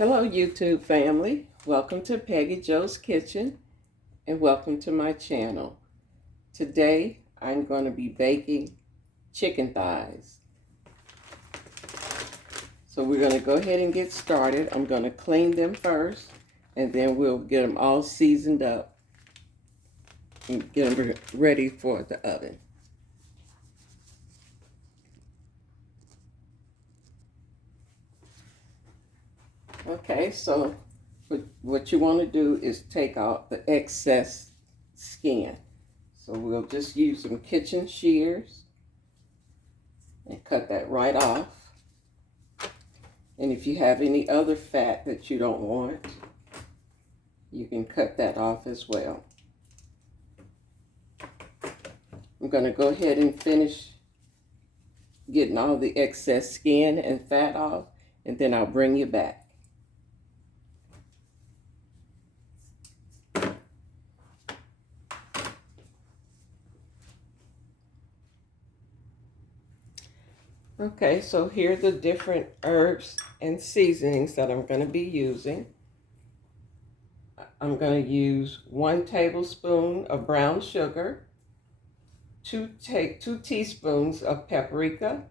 Hello, YouTube family. Welcome to Peggy Joe's Kitchen and welcome to my channel. Today, I'm going to be baking chicken thighs. So we're going to go ahead and get started. I'm going to clean them first and then we'll get them all seasoned up and get them ready for the oven. Okay, so what you want to do is take out the excess skin. So we'll just use some kitchen shears and cut that right off. And if you have any other fat that you don't want, you can cut that off as well. I'm going to go ahead and finish getting all the excess skin and fat off, and then I'll bring you back. Okay, so here are the different herbs and seasonings that I'm going to be using. I'm going to use 1 tablespoon of brown sugar, 2 teaspoons of paprika,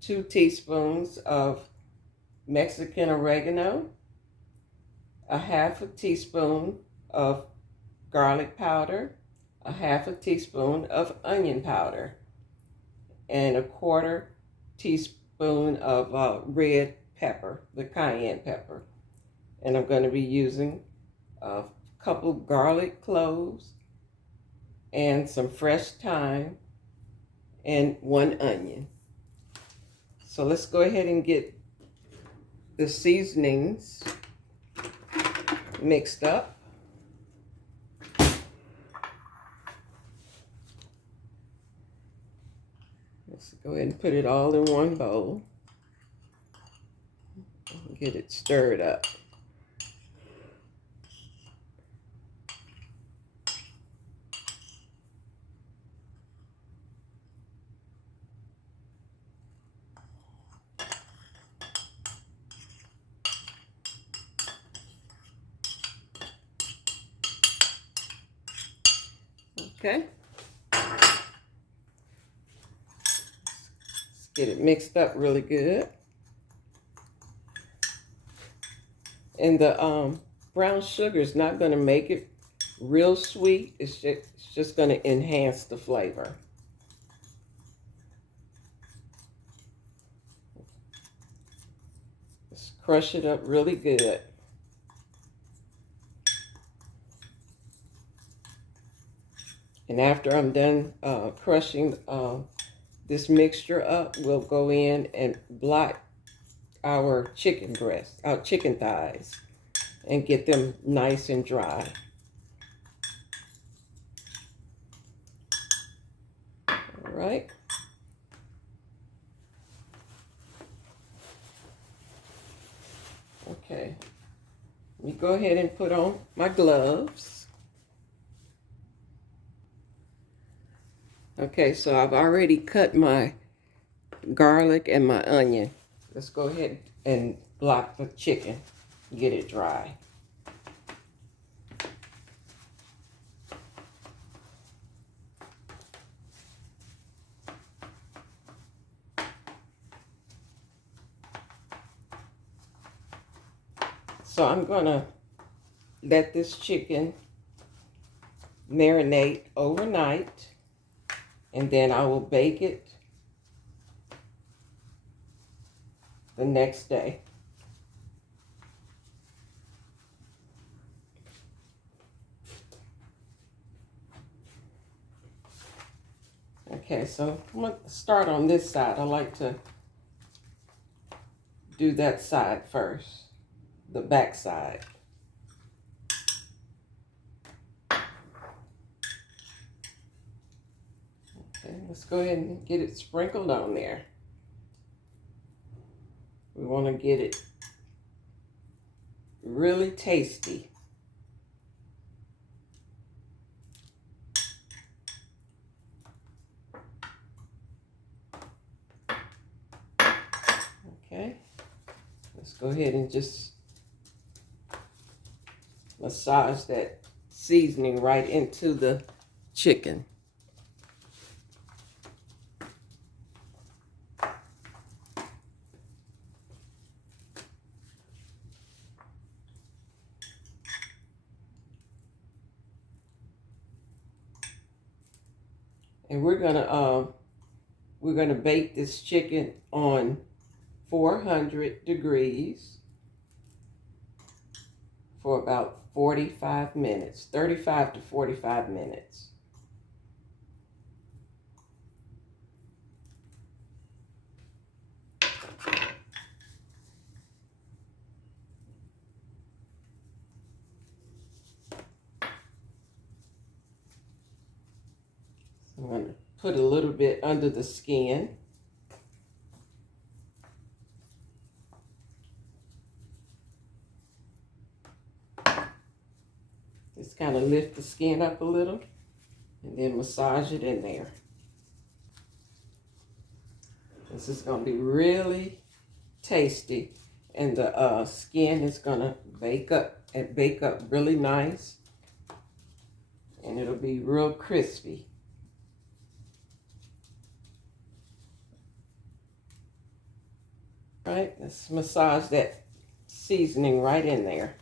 2 teaspoons of Mexican oregano, a half a teaspoon of garlic powder, a half a teaspoon of onion powder, and a 1/4 teaspoon of red pepper, the cayenne pepper. And I'm going to be using a couple garlic cloves and some fresh thyme and 1 onion. So let's go ahead and get the seasonings mixed up. Let's go ahead and put it all in one bowl and get it stirred up. Okay. Let's get it mixed up really good. And the brown sugar is not going to make it real sweet. It's just going to enhance the flavor. Just crush it up really good. And after I'm done crushing this mixture up, we'll go in and blot our chicken breasts, our chicken thighs, and get them nice and dry. All right. Okay. Let me go ahead and put on my gloves. Okay, so I've already cut my garlic and my onion. Let's go ahead and block the chicken, get it dry. So I'm gonna let this chicken marinate overnight, and then I will bake it the next day. Okay, so I'm going to start on this side. I like to do that side first, the back side. Okay, let's go ahead and get it sprinkled on there. We want to get it really tasty. Okay, Let's go ahead and just massage that seasoning right into the chicken. And we're gonna bake this chicken on 400 degrees for about 45 minutes, 35 to 45 minutes. I'm going to put a little bit under the skin. Just kind of lift the skin up a little and then massage it in there. This is going to be really tasty, and the skin is going to bake up really nice, and it'll be real crispy. Right, let's massage that seasoning right in there.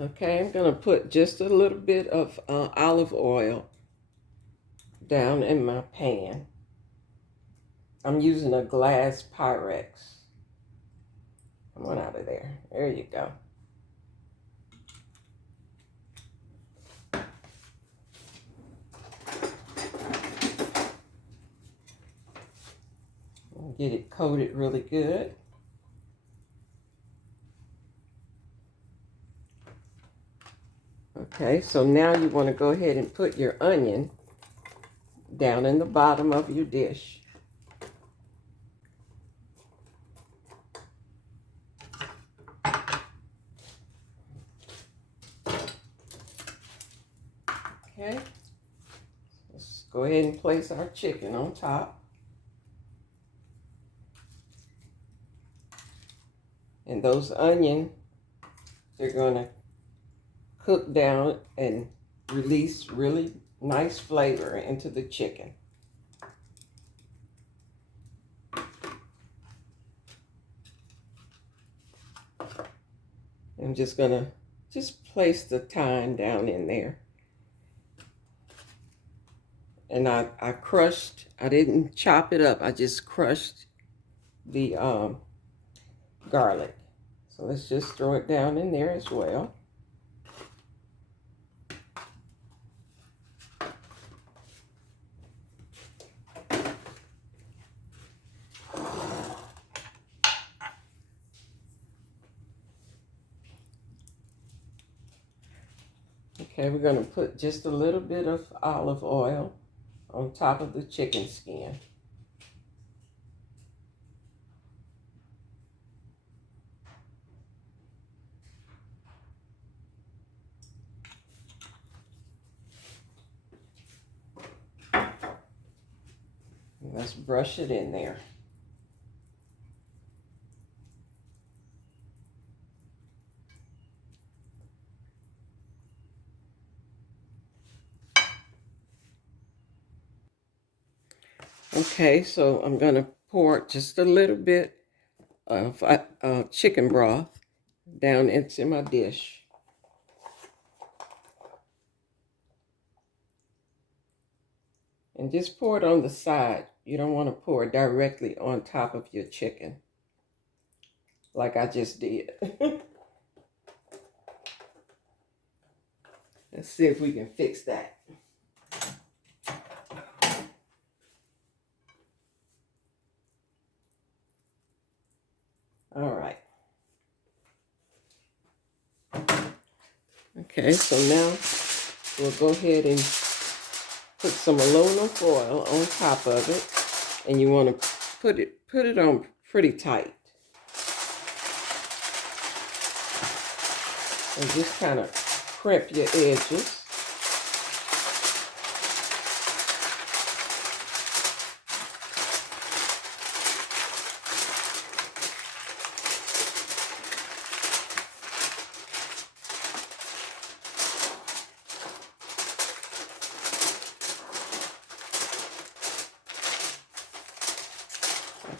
Okay, I'm going to put just a little bit of olive oil down in my pan. I'm using a glass Pyrex. Come on out of there. There you go. Get it coated really good. Okay, so now you want to go ahead and put your onion down in the bottom of your dish. Okay, let's go ahead and place our chicken on top. And those onions, they're going to cook down and release really nice flavor into the chicken. I'm just going to place the thyme down in there. And I didn't chop it up. I just crushed the garlic. So let's just throw it down in there as well. Okay, we're going to put just a little bit of olive oil on top of the chicken skin. Let's brush it in there. Okay, so I'm going to pour just a little bit of chicken broth down into my dish. And just pour it on the side. You don't want to pour it directly on top of your chicken, like I just did. Let's see if we can fix that. All right. Okay, so now we'll go ahead and put some aluminum foil on top of it, and you want to put it on pretty tight. And just kind of crimp your edges.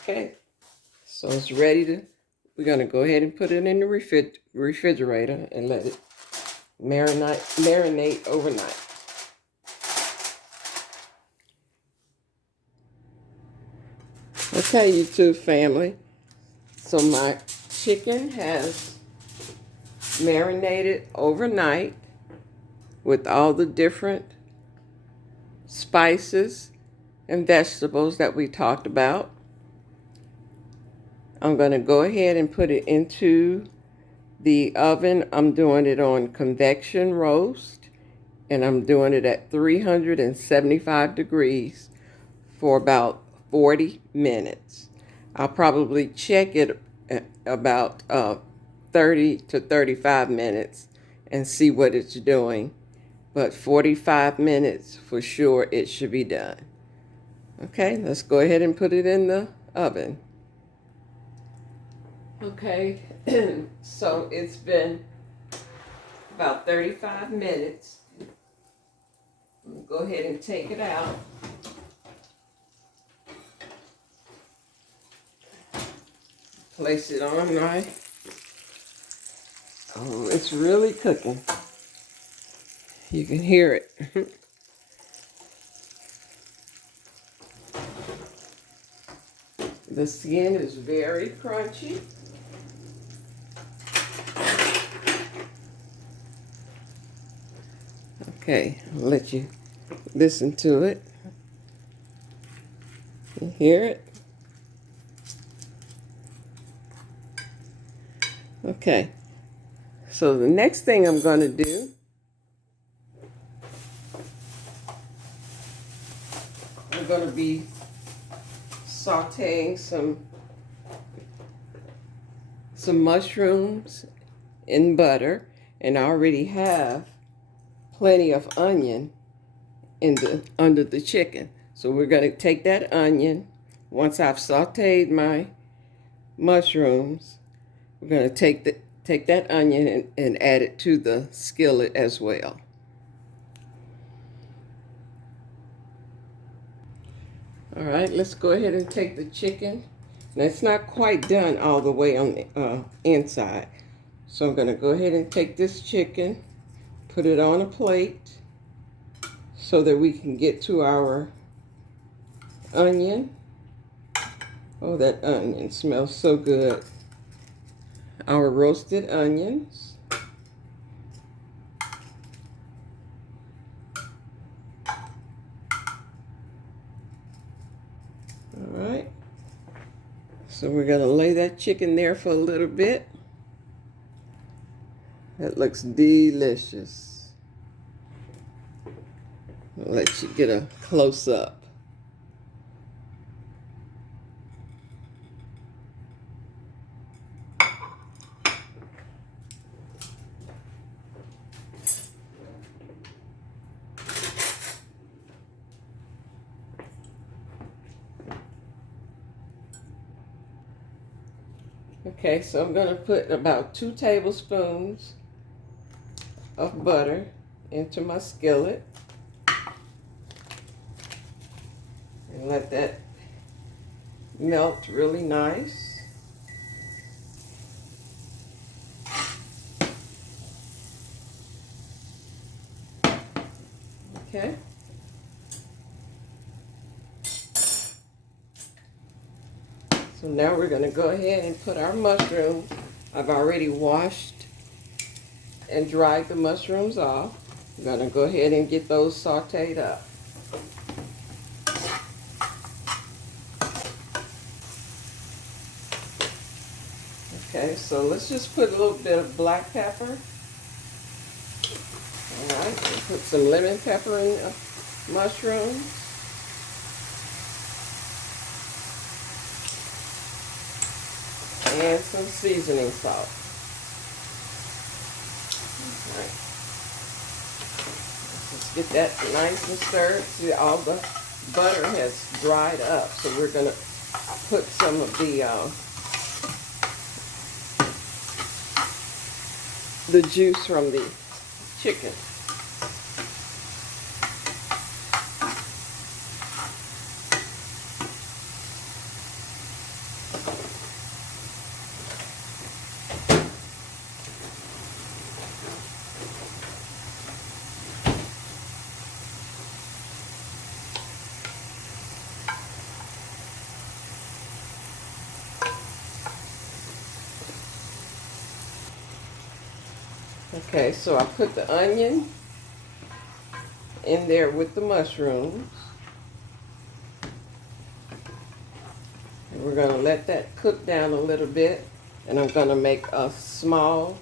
Okay, so it's ready to, we're going to go ahead and put it in the refrigerator and let it marinate overnight. Okay, YouTube family, so my chicken has marinated overnight with all the different spices and vegetables that we talked about. I'm going to go ahead and put it into the oven. I'm doing it on convection roast, and I'm doing it at 375 degrees for about 40 minutes. I'll probably check it at about 30 to 35 minutes and see what it's doing. But 45 minutes for sure it should be done. Okay, let's go ahead and put it in the oven. Okay, so it's been about 35 minutes. Go ahead and take it out. Place it on my, oh, it's really cooking. You can hear it. The skin is very crunchy. Okay, I'll let you listen to it. You hear it? Okay, so the next thing I'm going to do, I'm going to be sauteing some mushrooms in butter, and I already have plenty of onion under the chicken. So we're going to take that onion. Once I've sauteed my mushrooms, we're going to take that onion and add it to the skillet as well. All right, let's go ahead and take the chicken. Now it's not quite done all the way on the inside. So I'm going to go ahead and take this chicken, put it on a plate so that we can get to our onion. Oh, that onion smells so good. Our roasted onions. All right. So we're going to lay that chicken there for a little bit. That looks delicious. I'll let you get a close up. Okay, so I'm going to put about 2 tablespoons of butter into my skillet and let that melt really nice. Okay. So now we're going to go ahead and put our mushrooms. I've already washed and dried the mushrooms off. We're going to go ahead and get those sauteed up. Okay, so let's just put a little bit of black pepper. All right, and put some lemon pepper in there. mushrooms, and some seasoning salt. All right. Let's get that nice and stirred. See, all the butter has dried up, so we're going to put some of the juice from the chicken. Okay, so I put the onion in there with the mushrooms. And we're going to let that cook down a little bit. And I'm going to make a small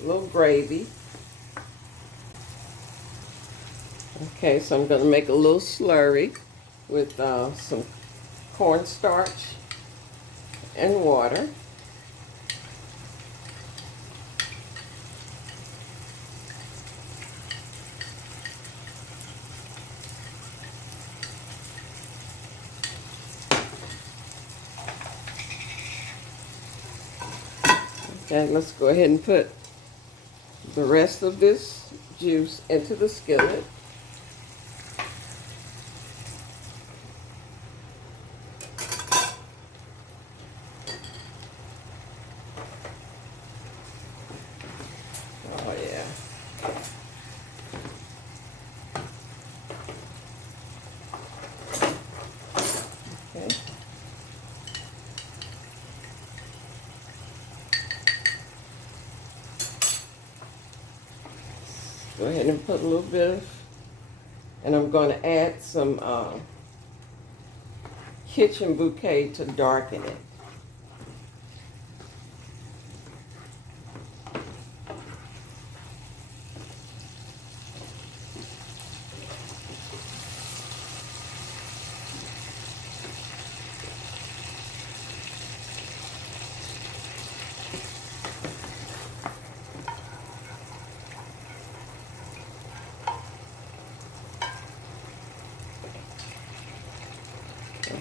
little gravy. Okay, so I'm going to make a little slurry with some cornstarch and water. Okay, let's go ahead and put the rest of this juice into the skillet. Oh yeah. Okay. Go ahead and put a little bit of, and I'm going to add some kitchen bouquet to darken it.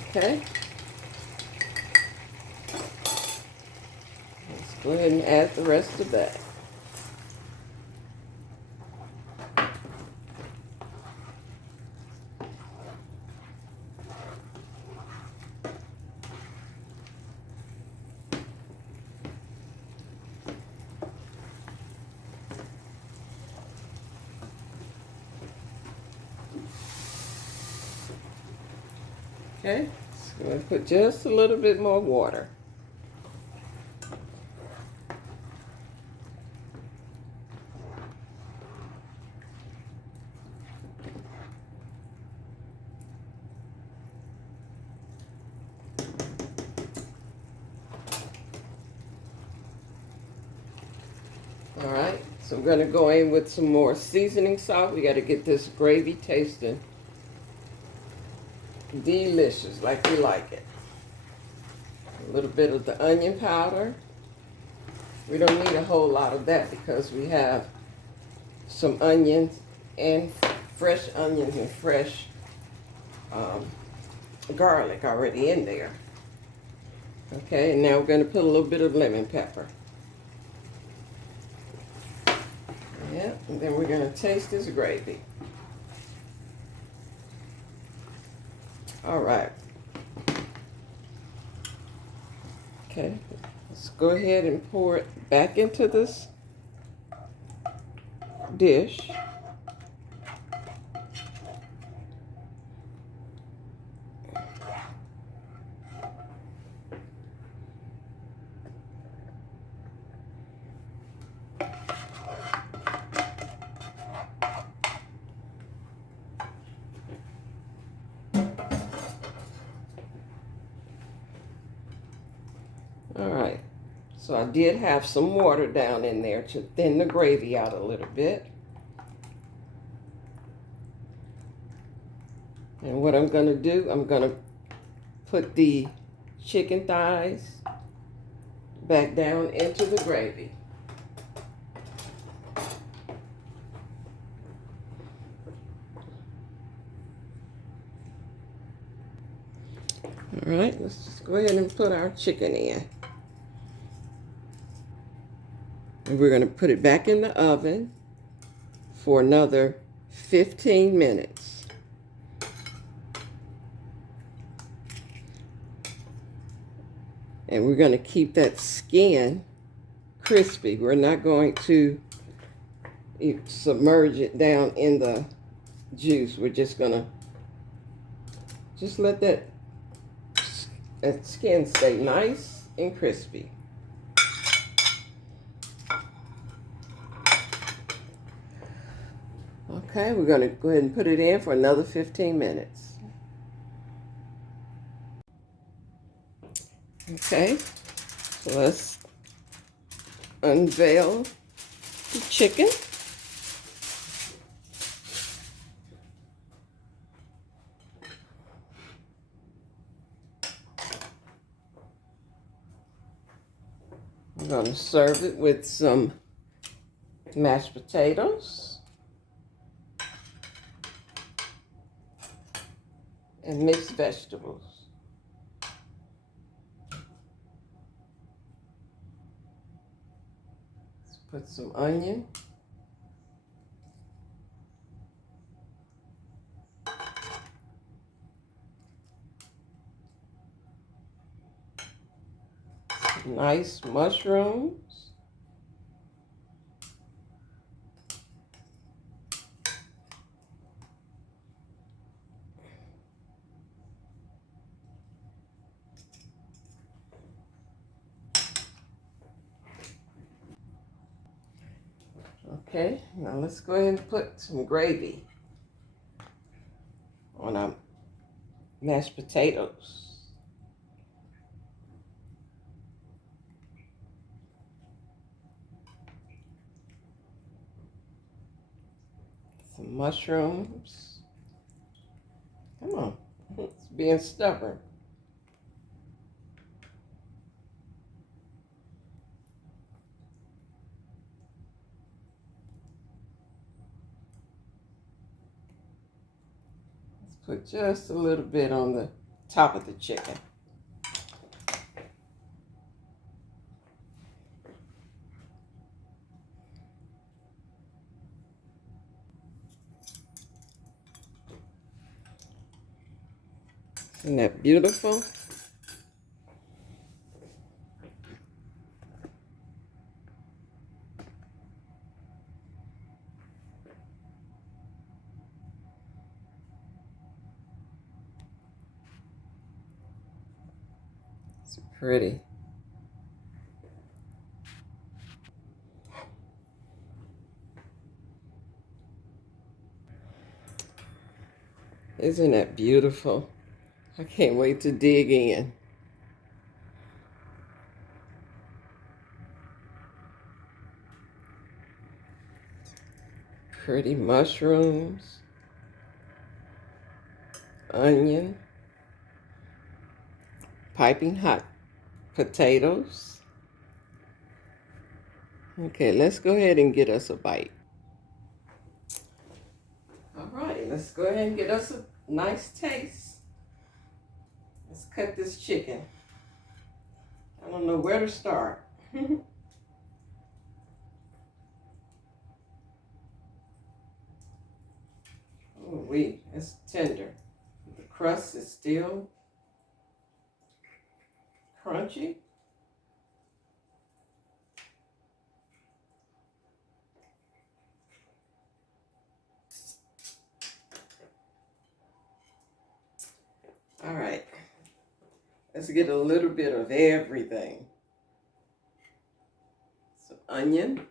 Okay. Let's go ahead and add the rest of that. Okay, so I'm going to put just a little bit more water. All right, so I'm going to go in with some more seasoning salt. We got to get this gravy tasting delicious, like we like it. A little bit of the onion powder. We don't need a whole lot of that because we have some onions and fresh onions and fresh garlic already in there. Okay, and now we're going to put a little bit of lemon pepper. Yeah, and then we're going to taste this gravy. All right. Okay, let's go ahead and pour it back into this dish. All right, so I did have some water down in there to thin the gravy out a little bit. And what I'm going to do, I'm going to put the chicken thighs back down into the gravy. All right, let's just go ahead and put our chicken in. And we're going to put it back in the oven for another 15 minutes. And we're going to keep that skin crispy. We're not going to submerge it down in the juice. We're just going to just let that skin stay nice and crispy. Okay, we're going to go ahead and put it in for another 15 minutes. Okay, so let's unveil the chicken. I'm going to serve it with some mashed potatoes and mixed vegetables. Let's put some onion. Some nice mushrooms. Okay, now let's go ahead and put some gravy on our mashed potatoes. Some mushrooms. Come on, it's being stubborn. Let's put just a little bit on the top of the chicken. Isn't that beautiful? It's pretty. Isn't that beautiful? I can't wait to dig in. Pretty mushrooms, onion, piping hot potatoes. Okay, let's go ahead and get us a bite. All right, let's go ahead and get us a nice taste. Let's cut this chicken. I don't know where to start. Oh, it's tender. The crust is still crunchy. All right, let's get a little bit of everything. Some onion.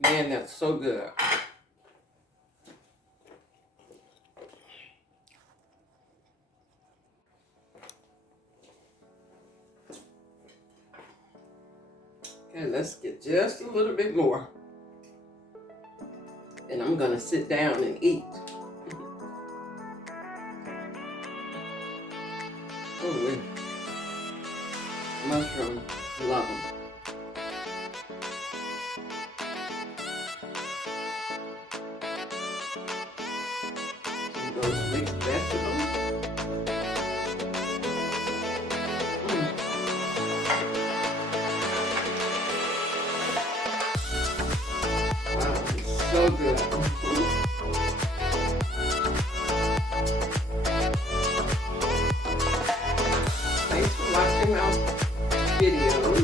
Man, that's so good. And let's get just a little bit more. And I'm gonna sit down and eat. Oh, yeah. Mushroom, love them. Those mixed vegetables. Wow, it's so good. Thanks for watching our videos.